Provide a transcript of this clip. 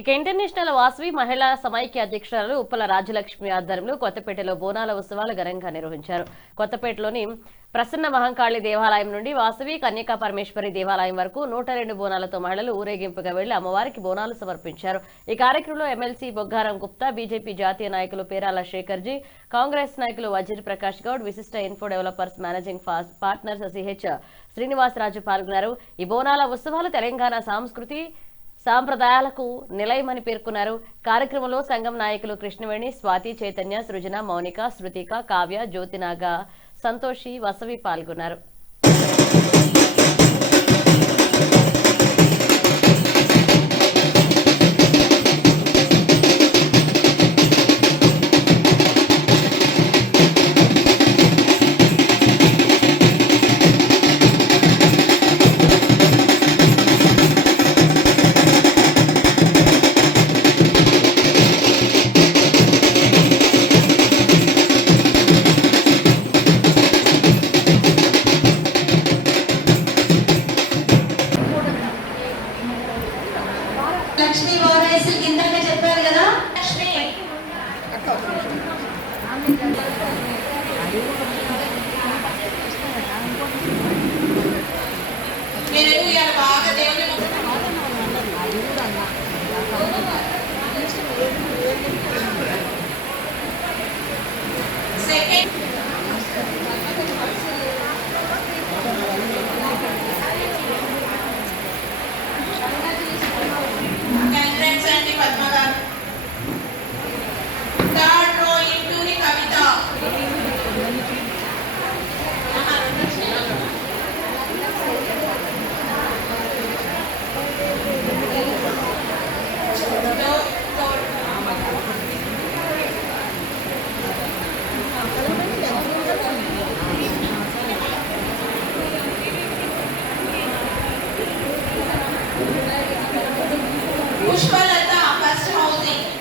ఇక ఇంటర్నేషనల్ వాసవి మహిళా సమైక్య అధ్యక్షురాలు ఉప్పల రాజ్యలక్ష్మి ఆధ్వర్యంలో కొత్తపేటలో బోనాల ఉత్సవాలు ఘనంగా నిర్వహించారు. కొత్తపేటలోని ప్రసన్న మహంకాళి దేవాలయం నుండి వాసవి కన్యకా పరమేశ్వరి దేవాలయం వరకు 102 బోనాలతో మహిళలు ఊరేగింపుగా వెళ్లి అమ్మవారికి బోనాలు సమర్పించారు. ఈ కార్యక్రమంలో ఎమ్మెల్సీ బొగ్గారం గుప్తా, బీజేపీ జాతీయ నాయకులు పేరాల శేఖర్జీ, కాంగ్రెస్ నాయకులు వజీర్ ప్రకాష్ గౌడ్, విశిష్ట info developers managing partners CH Srinivasaraju పాల్గొన్నారు. ఈ బోనాల ఉత్సవాలు తెలంగాణ సంస్కృతి సాంప్రదాయాలకు నిలయమని పేర్కొన్నారు. కార్యక్రమంలో సంఘం నాయకులు కృష్ణవేణి, స్వాతి, చైతన్య, సృజన, మౌనిక, శృతిక, కావ్య, జ్యోతినాగ, సంతోషి, వసవి పాల్గొన్నారు. లక్ష్మీ వారాయసులు కిందనే చెప్పారు కదా. లక్ష్మి నేను ఇవాళ బాగా దేవుని సెకండ్ పుష్పల